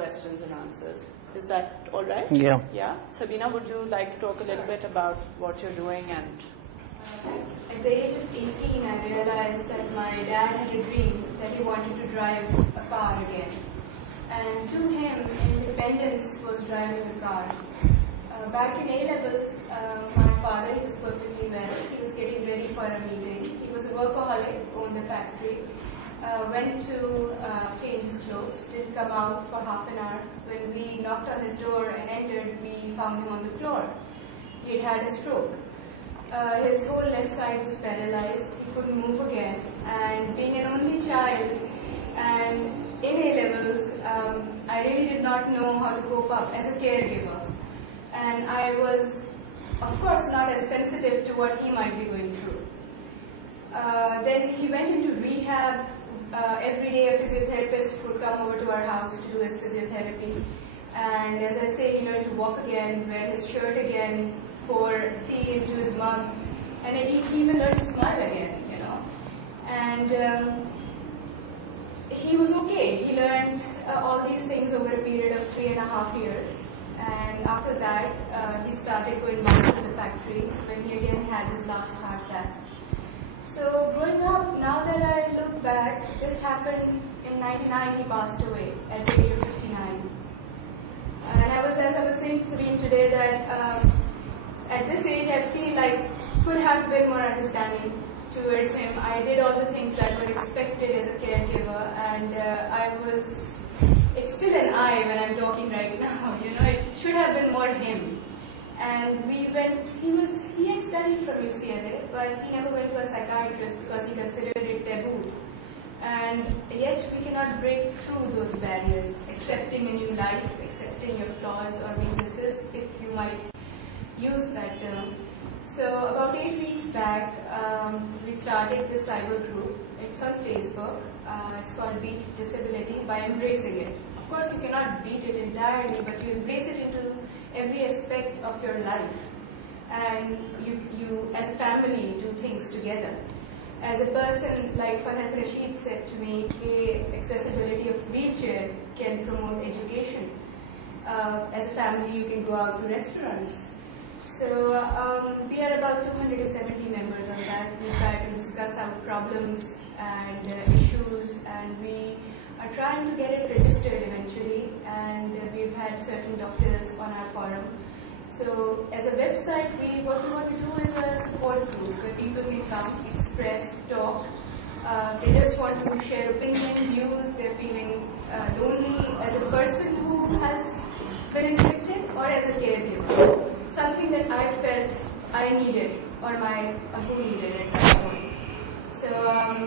questions and answers. Is that all right? Yeah. Yeah. Sabina, would you like to talk a little bit about what you're doing and... At the age of 18, I realized that my dad had a dream that he wanted to drive a car again. And to him, independence was driving a car. Back in A-levels, my father, he was perfectly well. He was getting ready for a meeting. He was a workaholic, owned a factory. Went to change his clothes, didn't come out for half an hour. When we knocked on his door and entered, we found him on the floor. He had had a stroke. His whole left side was paralyzed. He couldn't move again. And being an only child and in A-levels, I really did not know how to cope up as a caregiver. And I was, of course, not as sensitive to what he might be going through. Then he went into rehab. Every day a physiotherapist would come over to our house to do his physiotherapy. And as I say, he learned to walk again, wear his shirt again, pour tea into his mug, and he even learned to smile again, you know. And he was okay. He learned all these things over a period of 3.5 years. And after that, he started going back to the factory when he again had his last heart attack. So growing up, now that I look back, this happened in '99. He passed away at the age of 59. And as I was saying to Sabine today, that at this age, I feel like could have been more understanding towards him. I did all the things that were expected as a caregiver, and it's still an I when I'm talking right now, you know, it should have been more him. And he had studied from UCLA, but he never went to a psychiatrist because he considered it taboo. And yet we cannot break through those barriers, accepting a new life, accepting your flaws or weaknesses, if you might use that term. So about 8 weeks back, we started this cyber group. It's on Facebook. It's called Beat Disability by Embracing It. Of course, you cannot beat it entirely, but you embrace it into every aspect of your life. And you as a family, do things together. As a person, like Farhat Rashid said to me, accessibility of wheelchair can promote education. As a family, you can go out to restaurants. So we are about 270 members on that. We try to discuss our problems and issues, and we are trying to get it registered eventually. And we've had certain doctors on our forum. So as a website, what we want to do is a support group where people can come, express, talk. They just want to share opinion, views. They're feeling lonely as a person who has been inflicted or as a caregiver. Something that I felt I needed or my Abu needed at some point. So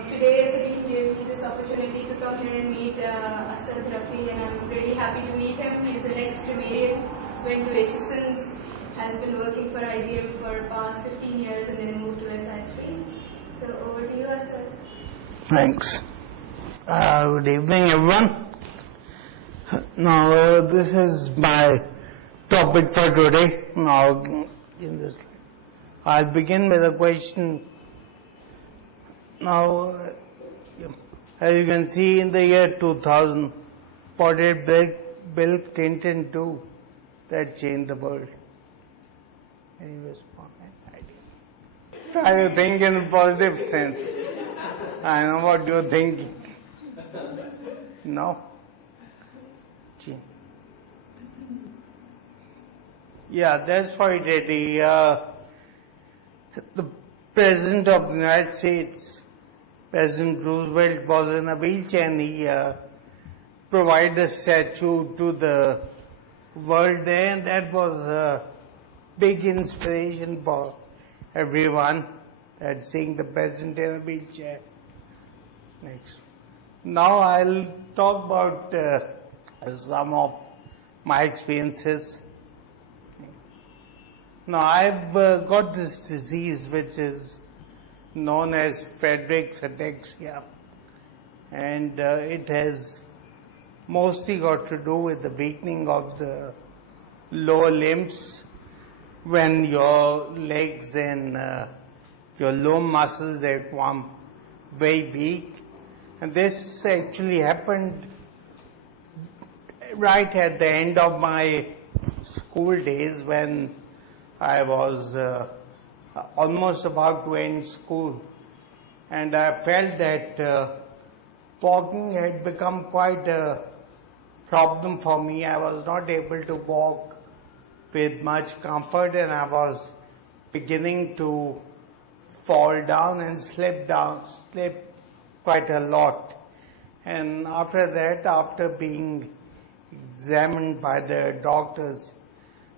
today Sabine gave me this opportunity to come here and meet Asad Rafi, and I'm really happy to meet him. He's an ex-Cremarian, went to HSNs, has been working for IBM for the past 15 years and then moved to SI3. So over to you, Asad. Thanks. Good evening, everyone. Now, this is my topic for today. Now, I'll begin with a question. Now, as you can see, in the year 2000, what did Bill Clinton do that changed the world? Any response? Try to think in a positive sense. I know what you're thinking. No? Yeah, that's what he did. The President of the United States, President Roosevelt, was in a wheelchair, and he provided a statue to the world there, and that was a big inspiration for everyone, that seeing the President in a wheelchair. Next. Now I'll talk about some of my experiences. Now, I've got this disease which is known as Friedreich's ataxia, and it has mostly got to do with the weakening of the lower limbs when your legs and your lower muscles, they become very weak. And this actually happened right at the end of my school days when I was almost about to end school, and I felt that walking had become quite a problem for me. I was not able to walk with much comfort, and I was beginning to fall down and slip quite a lot. And after that, after being examined by the doctors,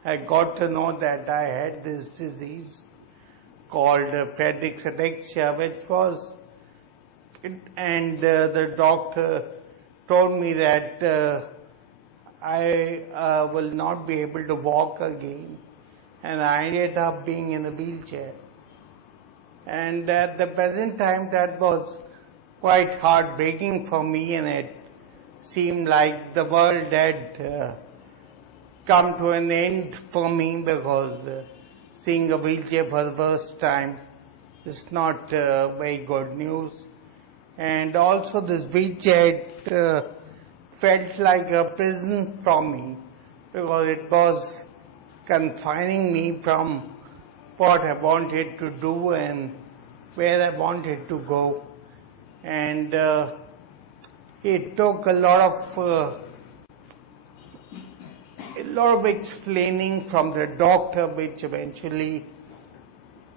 I got to know that I had this disease called Friedreich's ataxia, and the doctor told me that I will not be able to walk again, and I ended up being in a wheelchair. And at the present time, that was quite heartbreaking for me, and it seemed like the world had come to an end for me, because seeing a wheelchair for the first time is not very good news. And also this wheelchair felt like a prison for me, because it was confining me from what I wanted to do and where I wanted to go. And it took a lot of explaining from the doctor, which eventually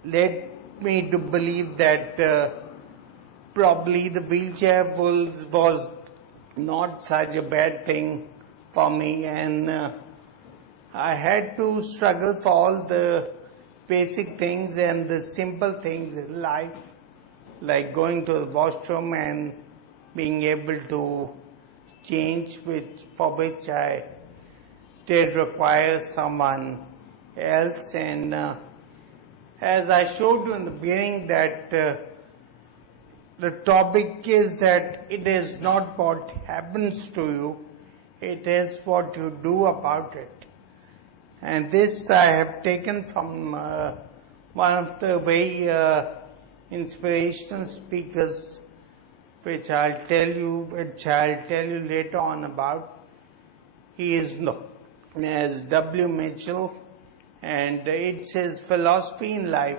led me to believe that probably the wheelchair was not such a bad thing for me, and I had to struggle for all the basic things and the simple things in life, like going to the washroom and being able to change, for which I did require someone else. And as I showed you in the beginning, that the topic is that it is not what happens to you, it is what you do about it. And this I have taken from one of the very inspirational speakers, which I'll tell you later on about. He is known as W. Mitchell, and it's his philosophy in life